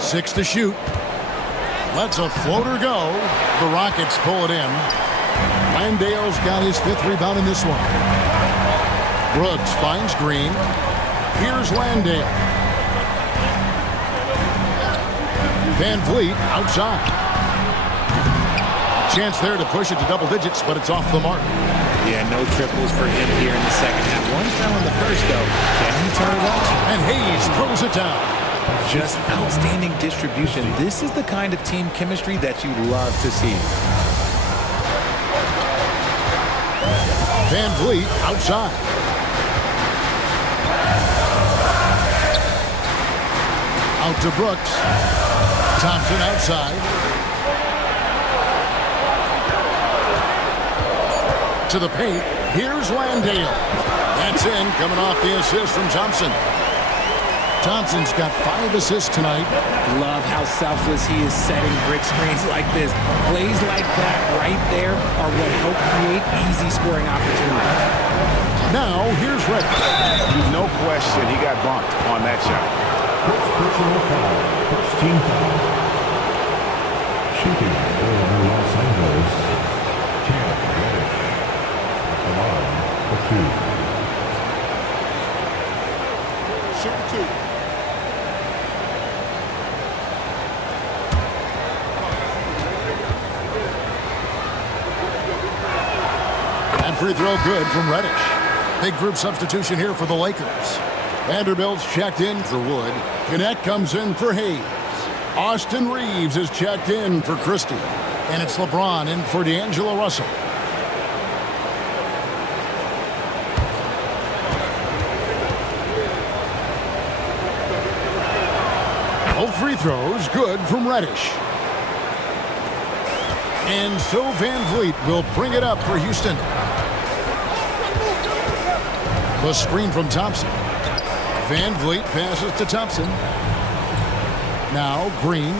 6 to shoot. Lets a floater go. The Rockets pull it in. Landale's got his 5th rebound in this one. Brooks finds Green. Here's Landale. Van Vliet outside. Chance there to push it to double digits, but it's off the mark. Yeah, no triples for him here in the second half. One fell in the first, though. Can he turn it on? And Hayes throws it down. Just outstanding distribution. This is the kind of team chemistry that you love to see. Van Vliet outside. Out to Brooks. Thompson outside. To the paint. Here's Landale. That's in, coming off the assist from Thompson. Thompson's got 5 assists tonight. Love how selfless he is setting brick screens like this. Plays like that right there are what help create easy scoring opportunities. Now, here's Red. No question he got bumped on that shot. First personal foul. First team foul. Shooting for Los Angeles. Cam Reddish. The line for 2. Shoot 2. And free throw good from Reddish. Big group substitution here for the Lakers. Vanderbilt's checked in for Wood. Gannett comes in for Hayes. Austin Reeves is checked in for Christie. And it's LeBron in for D'Angelo Russell. Both free throws good from Reddish. And so Van Vliet will bring it up for Houston. The screen from Thompson. Van Vliet passes to Thompson. Now Green.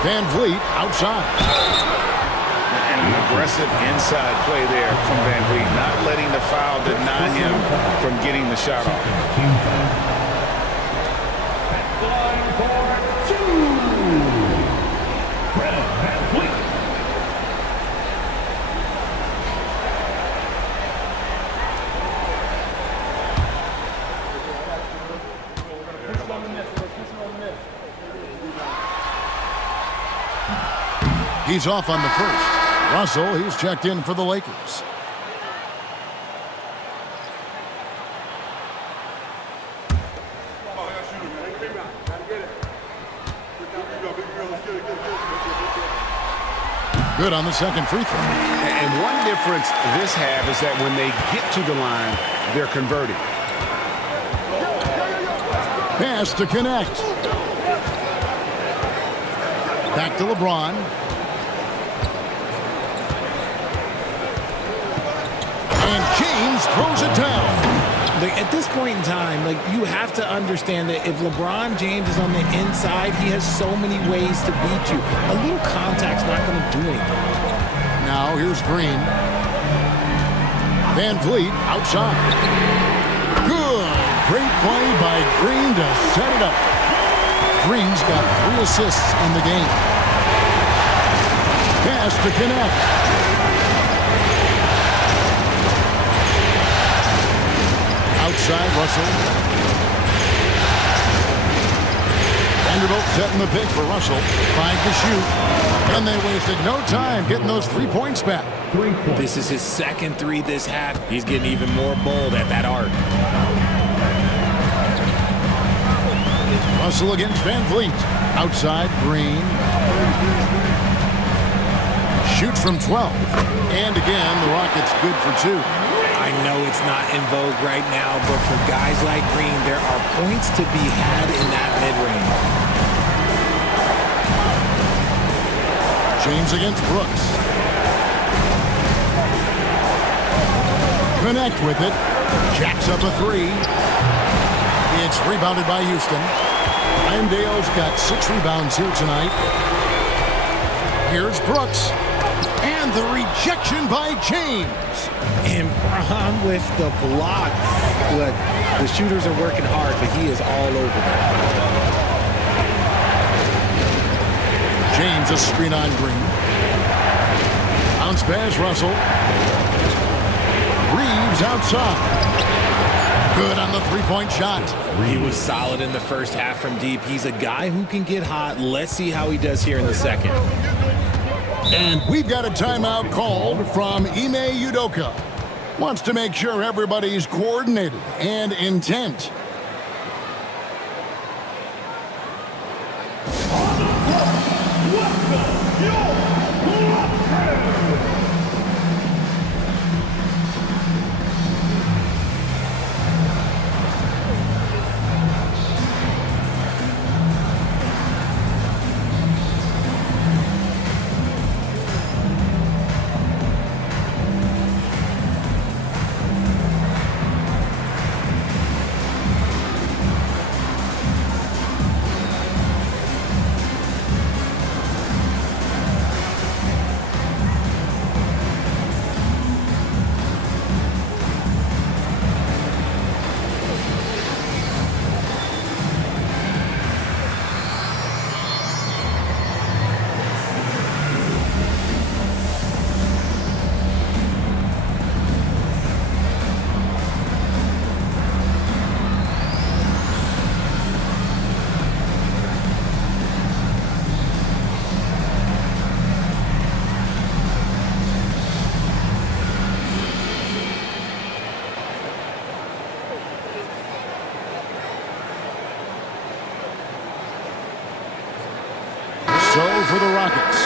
Van Vliet outside. And an aggressive inside play there from Van Vliet, not letting the foul deny him from getting the shot off. Line for 2. Van Vliet. He's off on the first. Russell, he's checked in for the Lakers. Good on the second free throw. And one difference this half is that when they get to the line, they're converting. Pass to connect. Back to LeBron. And James throws it down. At this point in time, you have to understand that if LeBron James is on the inside, he has so many ways to beat you. A little contact's not going to do anything. Now here's Green. Van Vliet outside. Good. Great play by Green to set it up. Green's got 3 assists in the game. Pass to connect. Outside Russell. Vanderbilt setting the pick for Russell. 5 to shoot. And they wasted no time getting those 3 points back. This is his second 3 this half. He's getting even more bold at that arc. Russell against Van Vliet. Outside, Green. Shoots from 12. And again, the Rockets good for 2. I know it's not in vogue right now, but for guys like Green, there are points to be had in that mid-range. James against Brooks. Connect with it. Jacks up a 3. It's rebounded by Houston. Irondale's got 6 rebounds here tonight. Here's Brooks. And the rejection by James. And Braun with the block. Look, the shooters are working hard, but he is all over them. James a screen on Green. Bounce pass, Russell. Reeves outside. Good on the three-point shot. He was solid in the first half from deep. He's a guy who can get hot. Let's see how he does here in the second. And we've got a timeout called from Ime Udoka. Wants to make sure everybody's coordinated and intent. So for the Rockets,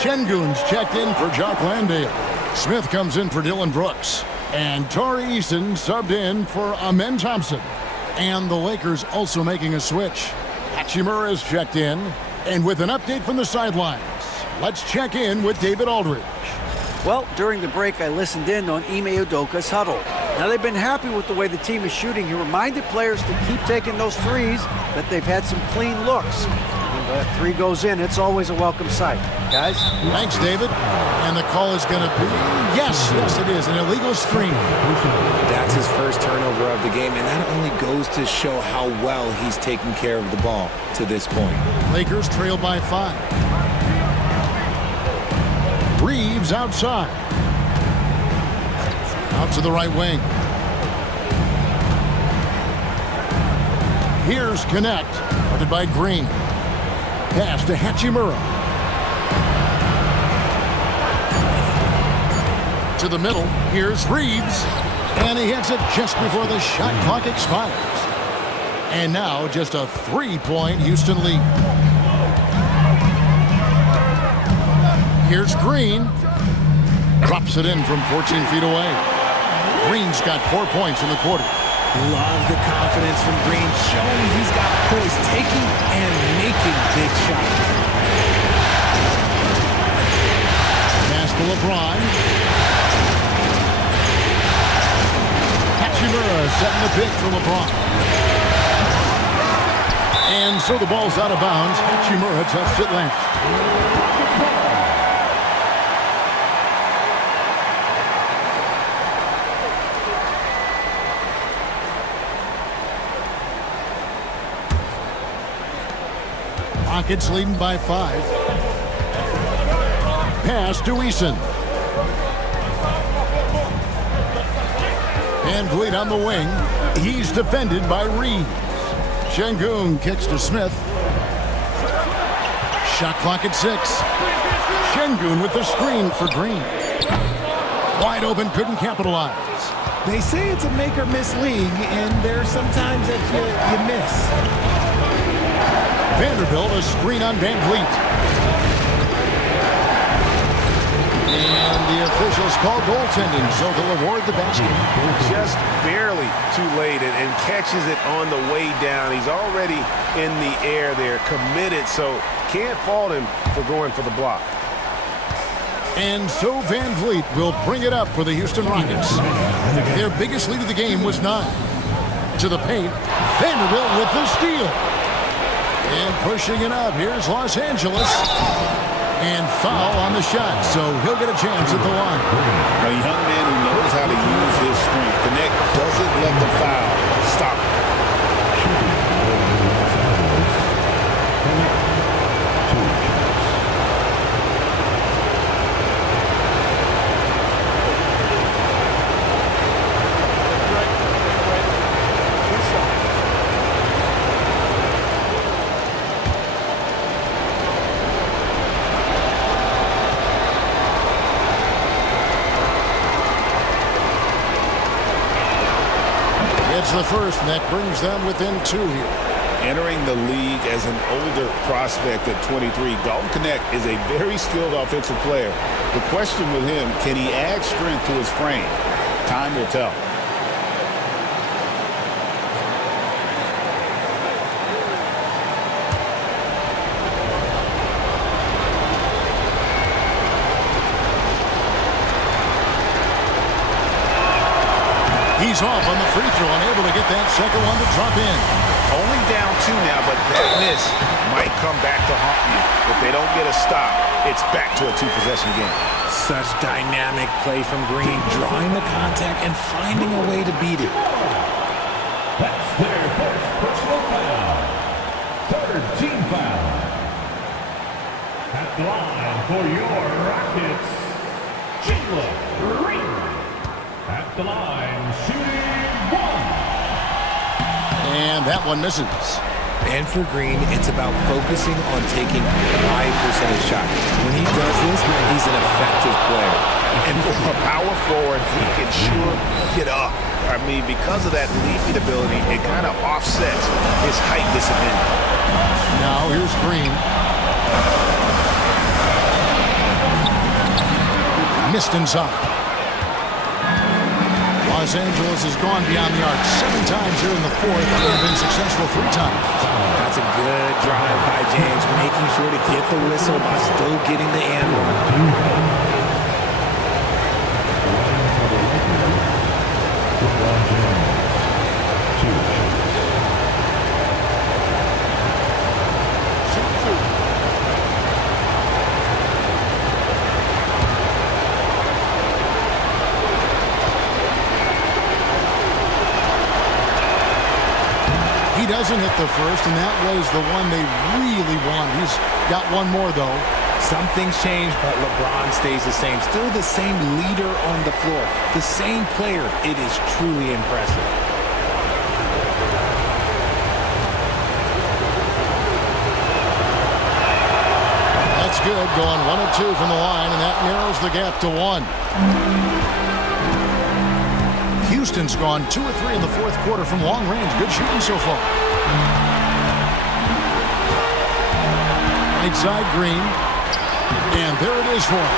Şengün's checked in for Jock Landale. Smith comes in for Dylan Brooks. And Tari Eason subbed in for Amen Thompson. And the Lakers also making a switch. Hachimura is checked in. And with an update from the sidelines, let's check in with David Aldridge. Well, during the break, I listened in on Ime Udoka's huddle. Now, they've been happy with the way the team is shooting. He reminded players to keep taking those threes, that they've had some clean looks. When that three goes in, it's always a welcome sight. Guys? Thanks, David. And the call is going to be, yes, it is, an illegal screen. That's his first turnover of the game, and that only goes to show how well he's taking care of the ball to this point. Lakers trail by 5. Reeves outside. Out to the right wing. Here's Connect. Guarded by Green. Pass to Hachimura. To the middle. Here's Reeves. And he hits it just before the shot clock expires. And now just a 3-point Houston lead. Here's Green. Drops it in from 14 feet away. Green's got 4 points in the quarter. Love the confidence from Green, showing he's got poise, taking and making big shots. Pass to LeBron. Hachimura setting the pick for LeBron. And so the ball's out of bounds. Hachimura touched it last. Rockets leading by 5. Pass to Eason. Van Vliet on the wing. He's defended by Reeves. Şengün kicks to Smith. Shot clock at 6. Şengün with the screen for Green. Wide open, couldn't capitalize. They say it's a make or miss league, and there's sometimes that you miss. Vanderbilt, a screen on Van Vliet. And the officials call goaltending, so they'll award the basket. Just barely too late and catches it on the way down. He's already in the air there, committed, so can't fault him for going for the block. And so Van Vliet will bring it up for the Houston Rockets. Their biggest lead of the game was 9. To the paint, Vanderbilt with the steal. And pushing it up, here's Los Angeles. And foul on the shot, so he'll get a chance at the line. A young man who knows how to use his strength. Connect doesn't let the foul stop. It's the first, and that brings them within 2 here. Entering the league as an older prospect at 23, Dalton Knecht is a very skilled offensive player. The question with him, can he add strength to his frame? Time will tell. He's off on the free throw, unable to get that second one to drop in. Only down 2 now, but that miss might come back to haunt you. If they don't get a stop, it's back to a 2-possession game. Such dynamic play from Green, drawing the contact and finding a way to beat it. That's their first personal foul. Third team foul. At the line for your Rockets, Jaylen Green. At the line, shooting 1. And that one misses. And for Green, it's about focusing on taking high percentage shots. When he does this, he's an effective player. And for a power forward, he can sure get up. I mean, because of that leaping ability, it kind of offsets his height disadvantage. Now here's Green. Missed inside. Los Angeles has gone beyond the arc 7 times here in the 4th and been successful 3 times. That's a good drive by James, making sure to get the whistle by still getting the and one. Doesn't hit the first, and that was the one they really wanted. He's got one more, though. Some things change, but LeBron stays the same. Still the same leader on the floor. The same player. It is truly impressive. That's good. Going 1 of 2 from the line, and that narrows the gap to 1. Houston's gone 2 of 3 in the 4th quarter from long range. Good shooting so far. Right side, Green. And there it is for him.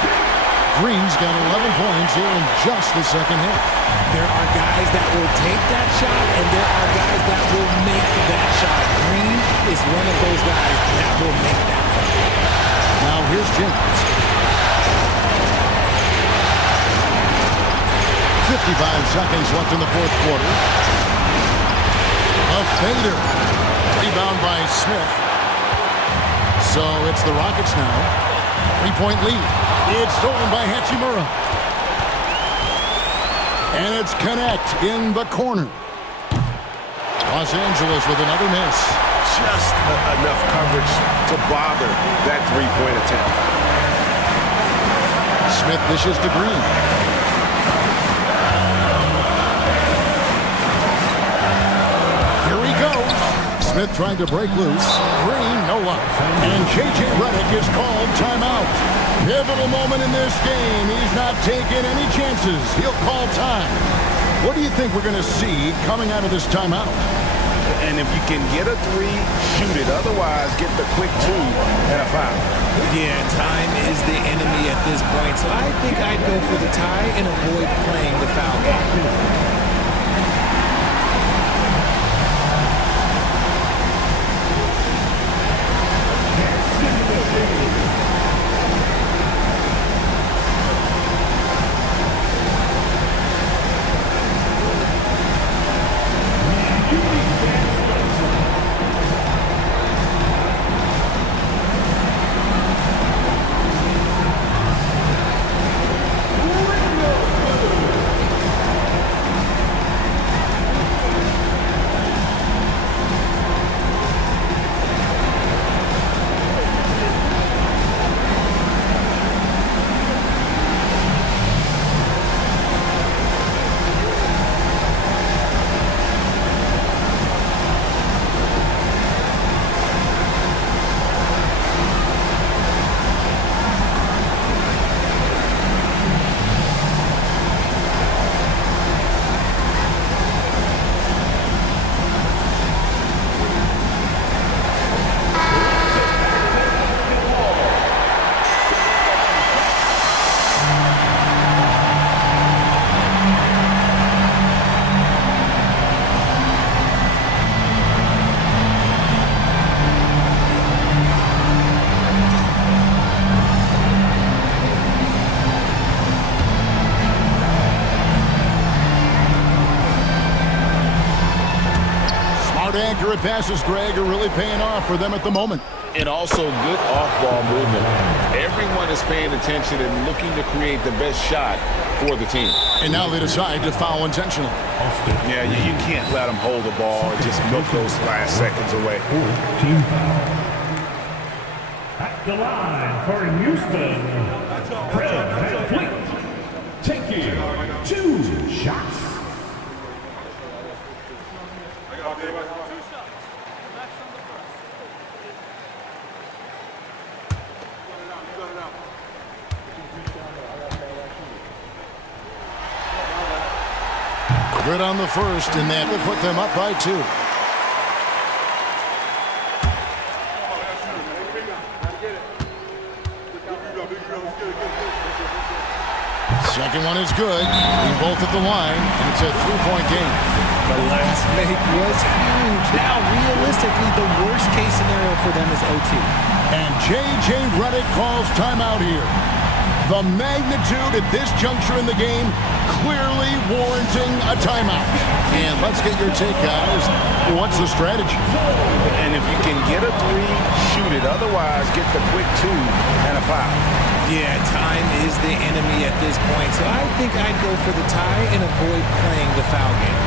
Green's got 11 points here in just the second half. There are guys that will take that shot, and there are guys that will make that shot. Green is one of those guys that will make that play. Now here's James. 55 seconds left in the 4th quarter. A fader. Rebound by Smith. So it's the Rockets now. 3-point lead. It's stolen by Hachimura. And it's Knecht in the corner. Los Angeles with another miss. Just enough coverage to bother that 3-point attempt. Smith dishes to Green. Here he goes. Smith trying to break loose. Green, no luck. And J.J. Redick is called timeout. Pivotal moment in this game. He's not taking any chances. He'll call time. What do you think we're going to see coming out of this timeout? And if you can get a three, shoot it. Otherwise, get the quick 2 and a foul. Yeah, time is the enemy at this point, so I think I'd go for the tie and avoid playing the foul game. Accurate passes, Greg, are really paying off for them at the moment. And also good off-ball movement. Everyone is paying attention and looking to create the best shot for the team. And now they decide to foul intentionally. Yeah, you can't let them hold the ball and just milk those last seconds away. Team foul. At the line for Houston, Fred taking 2 shots. Good on the first, and that will put them up by 2. Second one is good. Leave both at the line, and it's a 3-point game. The last make was huge. Now, realistically, the worst case scenario for them is OT. And J.J. Redick calls timeout here. The magnitude at this juncture in the game clearly warranting a timeout. And let's get your take, guys. What's the strategy? And if you can get a three, shoot it. Otherwise, get the quick 2 and a foul. Yeah, time is the enemy at this point, so I think I'd go for the tie and avoid playing the foul game.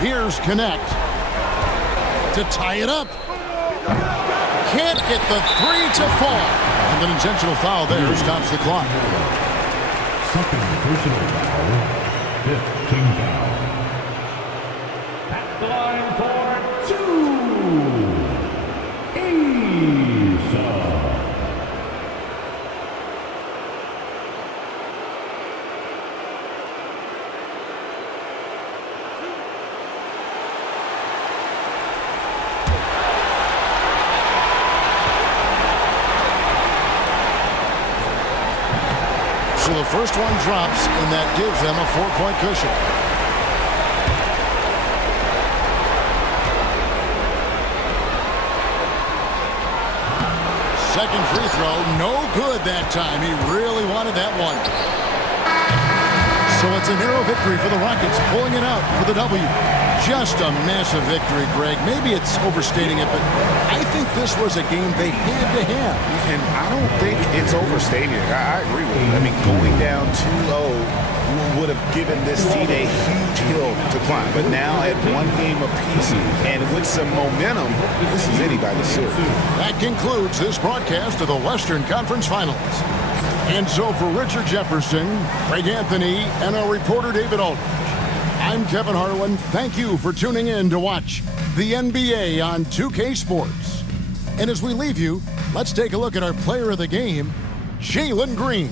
Here's Connect to tie it up. Can't get the 3 to fall. And an intentional foul there stops the clock. Second personal foul, 5th team foul. At the line for 2. So the first one drops, and that gives them a 4-point cushion. Second free throw, no good that time. He really wanted that one. So it's a narrow victory for the Rockets, pulling it out for the W. Just a massive victory, Greg. Maybe it's overstating it, but I think this was a game they had to have. And I don't think it's overstating it. I agree with you. I mean, going down 2-0 would have given this team a huge hill to climb. But now at one game apiece and with some momentum, this is anybody's series. That concludes this broadcast of the Western Conference Finals. And so for Richard Jefferson, Greg Anthony, and our reporter David Aldridge, I'm Kevin Harlan. Thank you for tuning in to watch the NBA on 2K Sports. And as we leave you, let's take a look at our player of the game, Jalen Green.